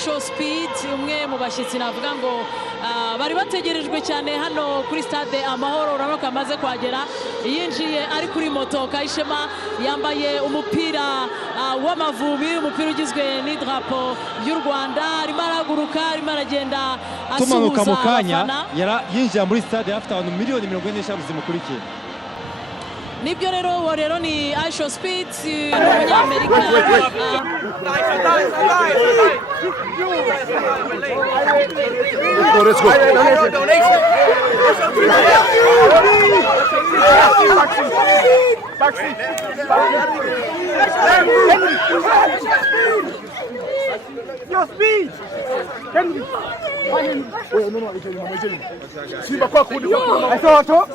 Ishow Speed, umwe mu bashyitsi navuga ngo bari bategerejwe cyane hano kuri stade Amahoro. Urabona ko amaze kuhagera, yinjiye ari kuri moto. Kayishema yambaye umupira w'Amavubi, umupira ugizwe n'idrapo y'u Rwanda, arimo araguruka, arimo aragenda asuhuza abafana. Yinjiye muri stade afite abantu miliyoni 45 zimukurikiye. Nibyo rero ni Ishow Speed, umunyamerika. Let's go. Your speed. Henry. Wait, no, Simba kwa kundi kwa. Asoto.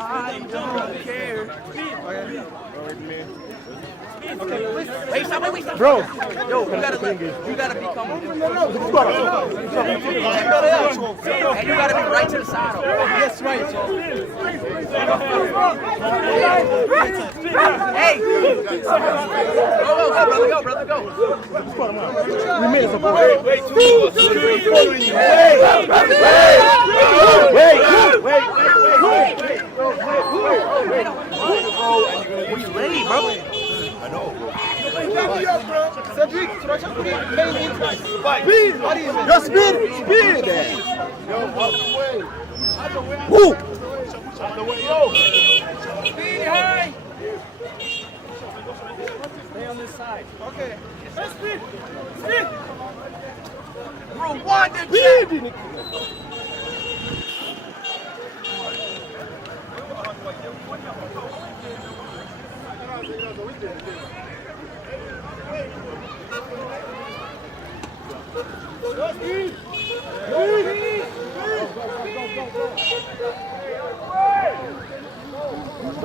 I don't care. Wait, stop, bro. Yo, you gotta be coming. And you gotta be right to the side. Yes, right. Hey! Go, brother, go. We made it. Wait. What you ready, bro? I know. Cedric, your speed. Yo, out the way. Woo! Out the way, yo. Speed high. Stay on this side. Okay. Speed. Rwanda. Speed. Go.